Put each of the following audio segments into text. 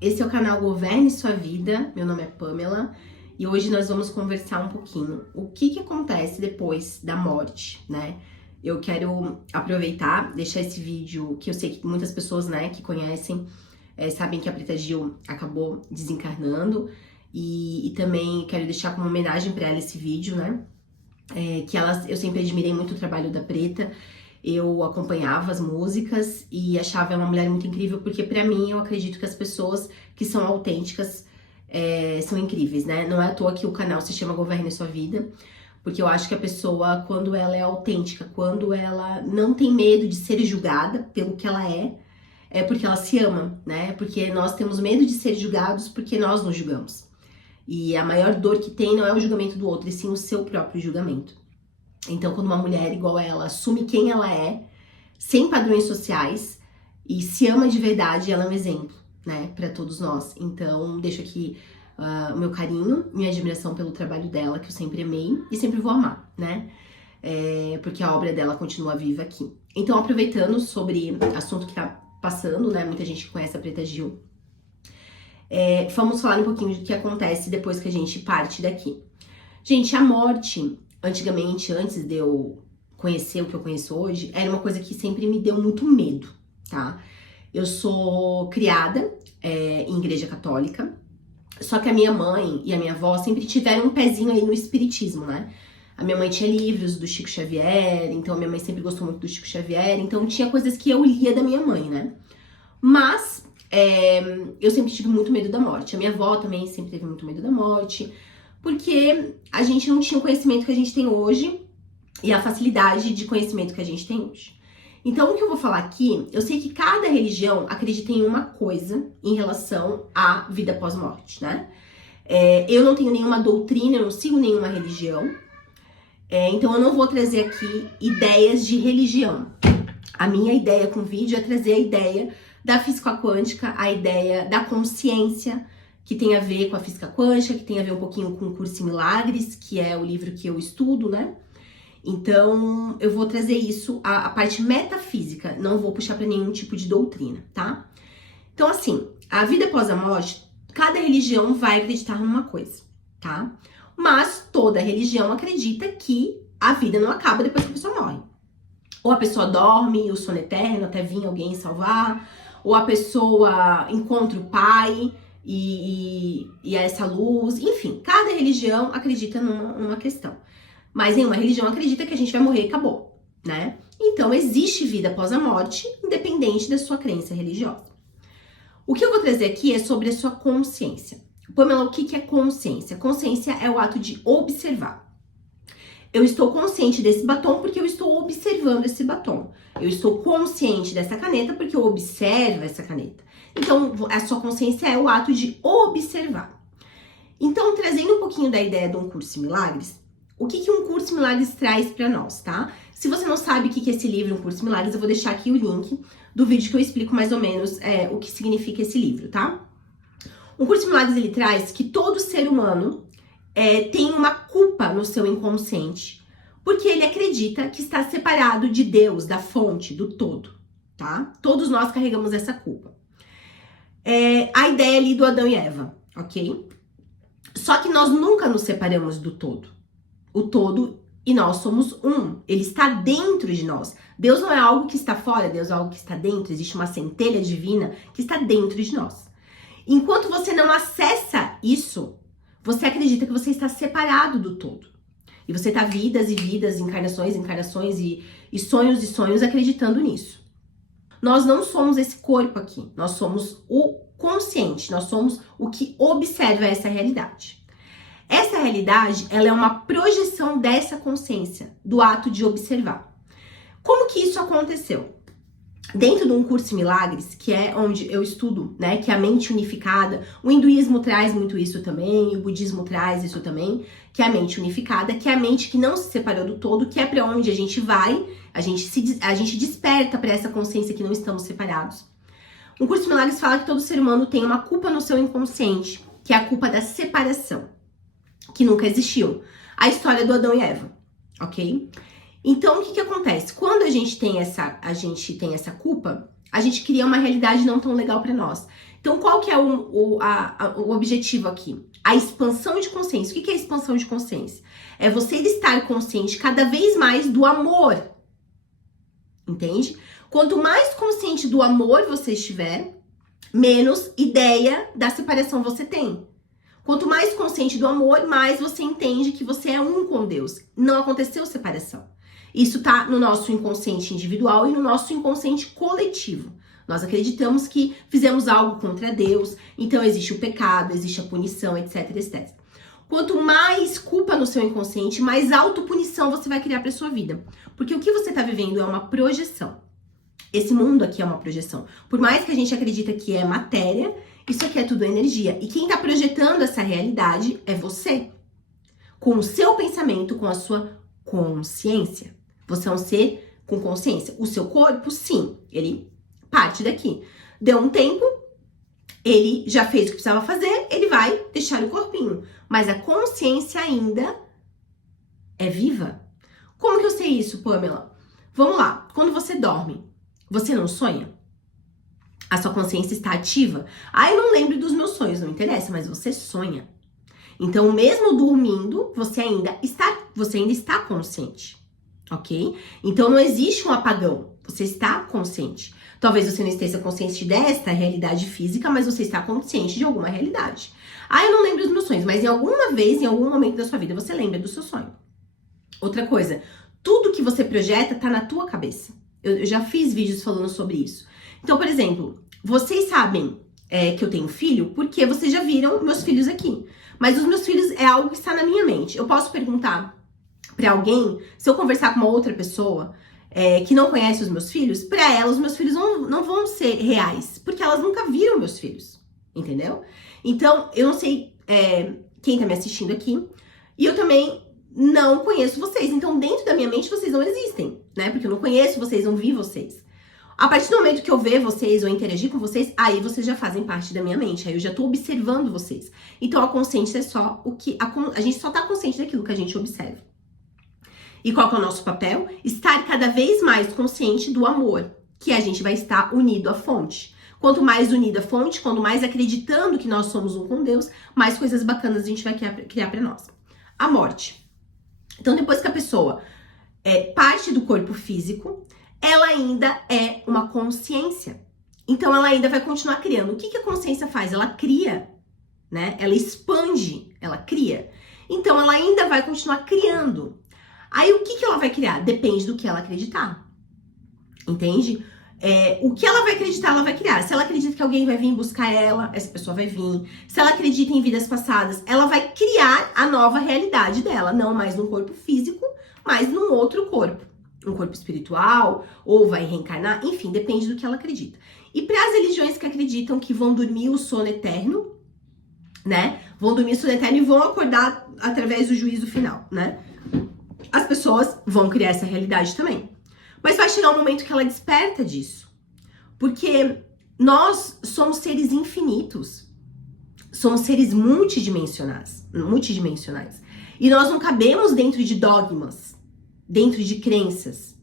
esse é o canal Governe Sua Vida, meu nome é Pamela e hoje nós vamos conversar um pouquinho o que acontece depois da morte, né? Eu quero aproveitar, deixar esse vídeo, que eu sei que muitas pessoas, né, que conhecem, sabem que a Preta Gil acabou desencarnando e também quero deixar como homenagem para ela esse vídeo, né? Eu sempre admirei muito o trabalho da Preta. Eu acompanhava as músicas e achava ela uma mulher muito incrível, porque pra mim, eu acredito que as pessoas que são autênticas são incríveis, né? Não é à toa que o canal se chama Governe Sua Vida, porque eu acho que a pessoa, quando ela é autêntica, quando ela não tem medo de ser julgada pelo que ela é porque ela se ama, né? Porque nós temos medo de ser julgados porque nós nos julgamos. E a maior dor que tem não é o julgamento do outro, e sim o seu próprio julgamento. Então, quando uma mulher igual ela assume quem ela é, sem padrões sociais, e se ama de verdade, ela é um exemplo, né, para todos nós. Então, deixo aqui o meu carinho, minha admiração pelo trabalho dela, que eu sempre amei e sempre vou amar, né, porque a obra dela continua viva aqui. Então, aproveitando sobre assunto que tá passando, né, muita gente conhece a Preta Gil, vamos falar um pouquinho do que acontece depois que a gente parte daqui. Gente, a morte, antigamente, antes de eu conhecer o que eu conheço hoje, era uma coisa que sempre me deu muito medo, tá? Eu sou criada em igreja católica, só que a minha mãe e a minha avó sempre tiveram um pezinho aí no espiritismo, né? A minha mãe tinha livros do Chico Xavier, então a minha mãe sempre gostou muito do Chico Xavier, então tinha coisas que eu lia da minha mãe, né? Mas eu sempre tive muito medo da morte. A minha avó também sempre teve muito medo da morte, porque a gente não tinha o conhecimento que a gente tem hoje e a facilidade de conhecimento que a gente tem hoje. Então, o que eu vou falar aqui, eu sei que cada religião acredita em uma coisa em relação à vida pós-morte, né? Eu não tenho nenhuma doutrina, eu não sigo nenhuma religião, então eu não vou trazer aqui ideias de religião. A minha ideia com o vídeo é trazer a ideia da física quântica, a ideia da consciência, que tem a ver com a física quântica, que tem a ver um pouquinho com o Curso em Milagres, que é o livro que eu estudo, né? Então, eu vou trazer isso, a parte metafísica, não vou puxar para nenhum tipo de doutrina, tá? Então, assim, a vida após a morte, cada religião vai acreditar numa coisa, tá? Mas toda religião acredita que a vida não acaba depois que a pessoa morre. Ou a pessoa dorme, o sono eterno, até vir alguém salvar, ou a pessoa encontra o pai e essa luz, enfim, cada religião acredita numa questão. Mas nenhuma religião acredita que a gente vai morrer e acabou, né? Então existe vida após a morte, independente da sua crença religiosa. O que eu vou trazer aqui é sobre a sua consciência. Pamela, o que é consciência? Consciência é o ato de observar. Eu estou consciente desse batom porque eu estou observando esse batom. Eu estou consciente dessa caneta porque eu observo essa caneta. Então, a sua consciência é o ato de observar. Então, trazendo um pouquinho da ideia de um Curso em Milagres, o que um Curso em Milagres traz para nós, tá? Se você não sabe o que é esse livro, um Curso em Milagres, eu vou deixar aqui o link do vídeo que eu explico mais ou menos o que significa esse livro, tá? Um Curso em Milagres, ele traz que todo ser humano tem uma culpa no seu inconsciente, porque ele acredita que está separado de Deus, da fonte, do todo, tá? Todos nós carregamos essa culpa. A ideia ali do Adão e Eva, ok? Só que nós nunca nos separamos do todo. O todo e nós somos um. Ele está dentro de nós. Deus não é algo que está fora, Deus é algo que está dentro. Existe uma centelha divina que está dentro de nós. Enquanto você não acessa isso, você acredita que você está separado do todo. E você está vidas e vidas, encarnações e encarnações e sonhos acreditando nisso. Nós não somos esse corpo aqui. Nós somos o consciente. Nós somos o que observa essa realidade. Essa realidade, ela é uma projeção dessa consciência, do ato de observar. Como que isso aconteceu? Dentro de um Curso em Milagres, que é onde eu estudo, né, que é a mente unificada, o hinduísmo traz muito isso também, o budismo traz isso também, que é a mente unificada, que é a mente que não se separou do todo, que é para onde a gente vai, a gente desperta para essa consciência que não estamos separados. O Curso em Milagres fala que todo ser humano tem uma culpa no seu inconsciente, que é a culpa da separação, que nunca existiu. A história do Adão e Eva, ok? Então, o que acontece? Quando a gente tem essa culpa, a gente cria uma realidade não tão legal para nós. Então, qual que é o objetivo aqui? A expansão de consciência. O que é a expansão de consciência? É você estar consciente cada vez mais do amor. Entende? Quanto mais consciente do amor você estiver, menos ideia da separação você tem. Quanto mais consciente do amor, mais você entende que você é um com Deus. Não aconteceu separação. Isso tá no nosso inconsciente individual e no nosso inconsciente coletivo. Nós acreditamos que fizemos algo contra Deus, então existe o pecado, existe a punição, etc, etc. Quanto mais culpa no seu inconsciente, mais autopunição você vai criar para sua vida. Porque o que você está vivendo é uma projeção. Esse mundo aqui é uma projeção. Por mais que a gente acredita que é matéria, isso aqui é tudo energia. E quem está projetando essa realidade é você. Com o seu pensamento, com a sua consciência. Você é um ser com consciência. O seu corpo, sim, ele parte daqui. Deu um tempo, ele já fez o que precisava fazer, ele vai deixar o corpinho. Mas a consciência ainda é viva. Como que eu sei isso, Pamela? Vamos lá. Quando você dorme, você não sonha? A sua consciência está ativa? Ah, eu não lembro dos meus sonhos, não interessa, mas você sonha. Então, mesmo dormindo, você ainda está consciente, ok? Então, não existe um apagão, você está consciente. Talvez você não esteja consciente desta realidade física, mas você está consciente de alguma realidade. Ah, eu não lembro dos meus sonhos, mas em alguma vez, em algum momento da sua vida, você lembra do seu sonho. Outra coisa, tudo que você projeta tá na tua cabeça. Eu já fiz vídeos falando sobre isso. Então, por exemplo, vocês sabem que eu tenho filho porque vocês já viram meus filhos aqui. Mas os meus filhos é algo que está na minha mente. Eu posso perguntar pra alguém, se eu conversar com uma outra pessoa que não conhece os meus filhos, pra ela os meus filhos não vão ser reais, porque elas nunca viram meus filhos, entendeu? Então, eu não sei quem tá me assistindo aqui, e eu também não conheço vocês. Então, dentro da minha mente, vocês não existem, né? Porque eu não conheço vocês, não vi vocês. A partir do momento que eu ver vocês ou interagir com vocês, aí vocês já fazem parte da minha mente. Aí eu já tô observando vocês. Então, a consciência é só o que... A gente só tá consciente daquilo que a gente observa. E qual que é o nosso papel? Estar cada vez mais consciente do amor, que a gente vai estar unido à fonte. Quanto mais unido à fonte, quanto mais acreditando que nós somos um com Deus, mais coisas bacanas a gente vai criar pra nós. A morte. Então, depois que a pessoa parte do corpo físico, ela ainda é uma consciência. Então, ela ainda vai continuar criando. O que a consciência faz? Ela cria, né? Ela expande, ela cria. Então, ela ainda vai continuar criando. Aí, o que ela vai criar? Depende do que ela acreditar. Entende? O que ela vai acreditar, ela vai criar. Se ela acredita que alguém vai vir buscar ela, essa pessoa vai vir. Se ela acredita em vidas passadas, ela vai criar a nova realidade dela. Não mais num corpo físico, mas num outro corpo. Um corpo espiritual, ou vai reencarnar, enfim, depende do que ela acredita. E para as religiões que acreditam que vão dormir o sono eterno, né? Vão dormir o sono eterno e vão acordar através do juízo final, né? As pessoas vão criar essa realidade também. Mas vai chegar um momento que ela desperta disso. Porque nós somos seres infinitos. Somos seres multidimensionais. E nós não cabemos dentro de dogmas, dentro de crenças.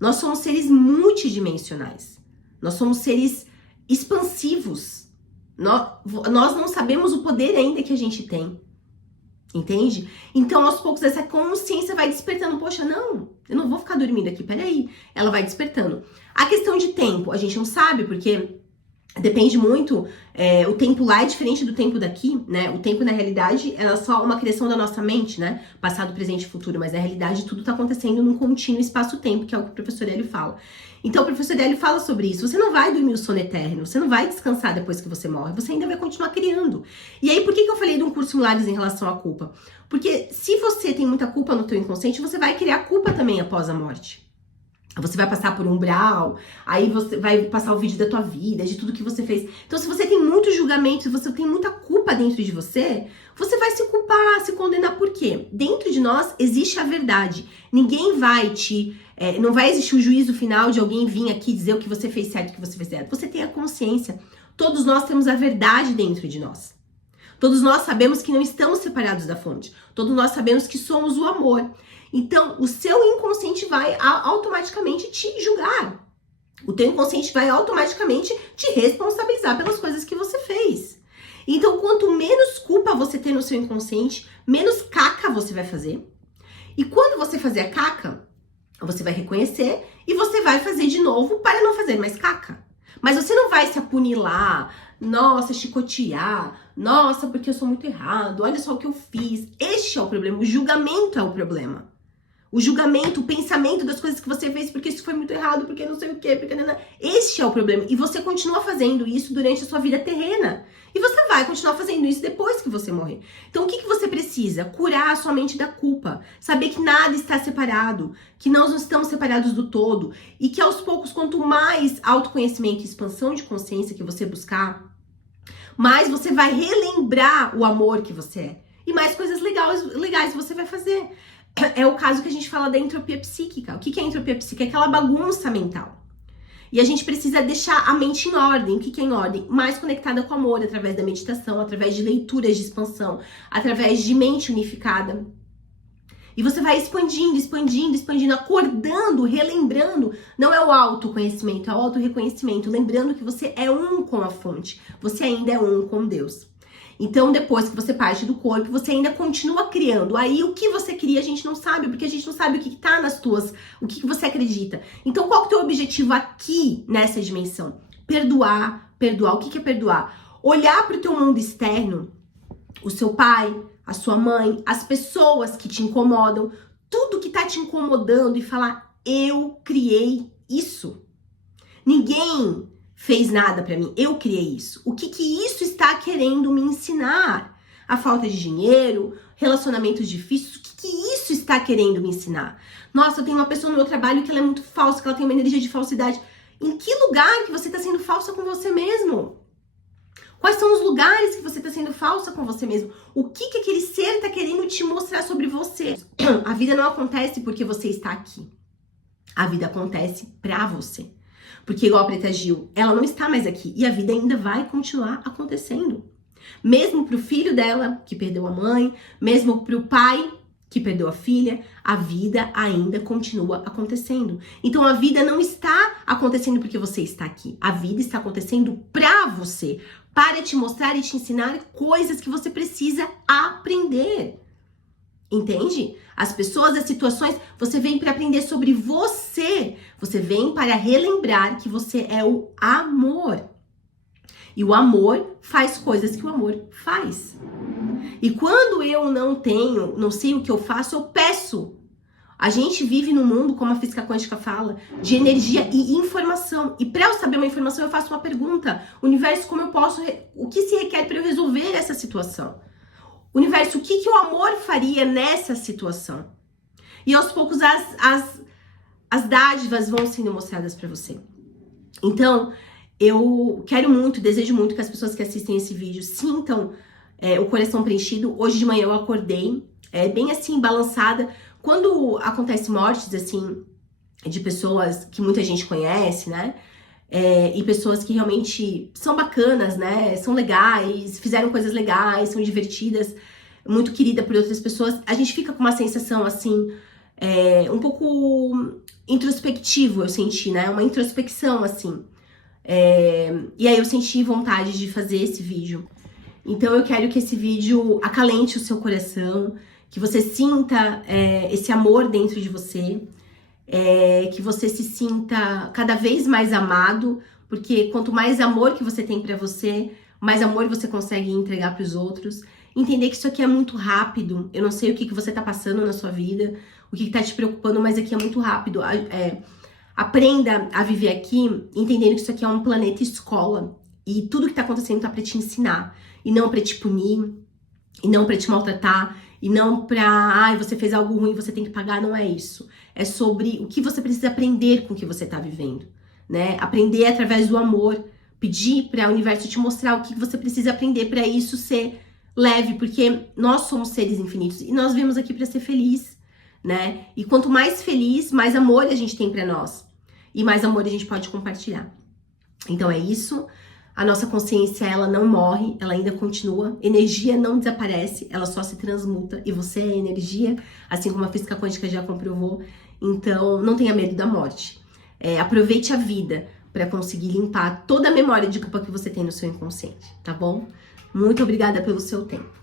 Nós somos seres multidimensionais. Nós somos seres expansivos. Nós não sabemos o poder ainda que a gente tem. Entende? Então, aos poucos, essa consciência vai despertando. Poxa, não, eu não vou ficar dormindo aqui, peraí. Ela vai despertando. A questão de tempo, a gente não sabe, porque depende muito. O tempo lá é diferente do tempo daqui, né? O tempo, na realidade, é só uma criação da nossa mente, né? Passado, presente e futuro. Mas, na realidade, tudo tá acontecendo num contínuo espaço-tempo, que é o que o professor Hélio fala. Então, o professor Hélio fala sobre isso. Você não vai dormir o sono eterno. Você não vai descansar depois que você morre. Você ainda vai continuar criando. E aí, por que eu falei de um curso Milagres em relação à culpa? Porque se você tem muita culpa no teu inconsciente, você vai criar culpa também após a morte. Você vai passar por um umbral, aí você vai passar o vídeo da tua vida, de tudo que você fez. Então, se você tem muito julgamento, se você tem muita culpa dentro de você, você vai se culpar, se condenar. Por quê? Dentro de nós existe a verdade. Ninguém vai não vai existir o juízo final de alguém vir aqui dizer o que você fez certo, o que você fez errado. Você tem a consciência. Todos nós temos a verdade dentro de nós. Todos nós sabemos que não estamos separados da fonte. Todos nós sabemos que somos o amor. Então, o seu inconsciente vai automaticamente te julgar. O teu inconsciente vai automaticamente te responsabilizar pelas coisas que você fez. Então, quanto menos culpa você ter no seu inconsciente, menos caca você vai fazer. E quando você fazer a caca, você vai reconhecer e você vai fazer de novo para não fazer mais caca. Mas você não vai se apunilar, nossa, chicotear, nossa, porque eu sou muito errado, olha só o que eu fiz. Este é o problema, o julgamento é o problema. O julgamento, o pensamento das coisas que você fez, porque isso foi muito errado, porque não sei o quê, porque não. Este é o problema. E você continua fazendo isso durante a sua vida terrena. E você vai continuar fazendo isso depois que você morrer. Então, o que você precisa? Curar a sua mente da culpa. Saber que nada está separado, que nós não estamos separados do todo. E que aos poucos, quanto mais autoconhecimento e expansão de consciência que você buscar, mais você vai relembrar o amor que você é. E mais coisas legais você vai fazer. É o caso que a gente fala da entropia psíquica. O que é entropia psíquica? É aquela bagunça mental. E a gente precisa deixar a mente em ordem. O que é em ordem? Mais conectada com o amor, através da meditação, através de leituras de expansão, através de mente unificada. E você vai expandindo, acordando, relembrando. Não é o autoconhecimento, é o autorreconhecimento. Lembrando que você é um com a fonte. Você ainda é um com Deus. Então, depois que você parte do corpo, você ainda continua criando. Aí, o que você cria, a gente não sabe, porque a gente não sabe o que tá nas tuas, o que você acredita. Então, qual que é o teu objetivo aqui, nessa dimensão? Perdoar. O que é perdoar? Olhar para o teu mundo externo, o seu pai, a sua mãe, as pessoas que te incomodam, tudo que tá te incomodando e falar, eu criei isso. Ninguém fez nada pra mim, eu criei isso. O que isso está querendo me ensinar? A falta de dinheiro, relacionamentos difíceis, o que isso está querendo me ensinar? Nossa, eu tenho uma pessoa no meu trabalho que ela é muito falsa, que ela tem uma energia de falsidade. Em que lugar que você está sendo falsa com você mesmo? Quais são os lugares que você está sendo falsa com você mesmo? O que aquele ser está querendo te mostrar sobre você? A vida não acontece porque você está aqui. A vida acontece pra você. Porque igual a Preta Gil, ela não está mais aqui. E a vida ainda vai continuar acontecendo. Mesmo pro filho dela, que perdeu a mãe, mesmo pro pai, que perdeu a filha, a vida ainda continua acontecendo. Então a vida não está acontecendo porque você está aqui. A vida está acontecendo pra você. Para te mostrar e te ensinar coisas que você precisa aprender. Entende? As pessoas, as situações, você vem para aprender sobre você. Você vem para relembrar que você é o amor. E o amor faz coisas que o amor faz. E quando eu não sei o que eu faço, eu peço. A gente vive num mundo, como a física quântica fala, de energia e informação. E para eu saber uma informação, eu faço uma pergunta. Universo, o que se requer para eu resolver essa situação? Universo, o que o amor faria nessa situação? E aos poucos as dádivas vão sendo mostradas para você. Então, eu quero muito, desejo muito que as pessoas que assistem esse vídeo sintam o coração preenchido. Hoje de manhã eu acordei bem assim, balançada. Quando acontece mortes, assim, de pessoas que muita gente conhece, né? E pessoas que realmente são bacanas, né? São legais, fizeram coisas legais, são divertidas, muito querida por outras pessoas. A gente fica com uma sensação, assim, um pouco introspectivo, eu senti, né? Uma introspecção, assim. E aí eu senti vontade de fazer esse vídeo. Então eu quero que esse vídeo acalente o seu coração, que você sinta esse amor dentro de você, que você se sinta cada vez mais amado, porque quanto mais amor que você tem pra você, mais amor você consegue entregar pros outros. Entender que isso aqui é muito rápido. Eu não sei o que você tá passando na sua vida, o que tá te preocupando, mas aqui é muito rápido. Aprenda a viver aqui entendendo que isso aqui é um planeta escola. E tudo que tá acontecendo tá pra te ensinar. E não pra te punir, e não pra te maltratar, e não pra, você fez algo ruim, você tem que pagar. Não é isso. É sobre o que você precisa aprender com o que você tá vivendo, né? Aprender através do amor. Pedir para o universo te mostrar o que você precisa aprender para isso ser leve, porque nós somos seres infinitos e nós viemos aqui para ser feliz, né? E quanto mais feliz, mais amor a gente tem para nós e mais amor a gente pode compartilhar. Então é isso. A nossa consciência, ela não morre, ela ainda continua. Energia não desaparece, ela só se transmuta e você é energia, assim como a física quântica já comprovou. Então não tenha medo da morte. aproveite a vida para conseguir limpar toda a memória de culpa que você tem no seu inconsciente, tá bom? Muito obrigada pelo seu tempo.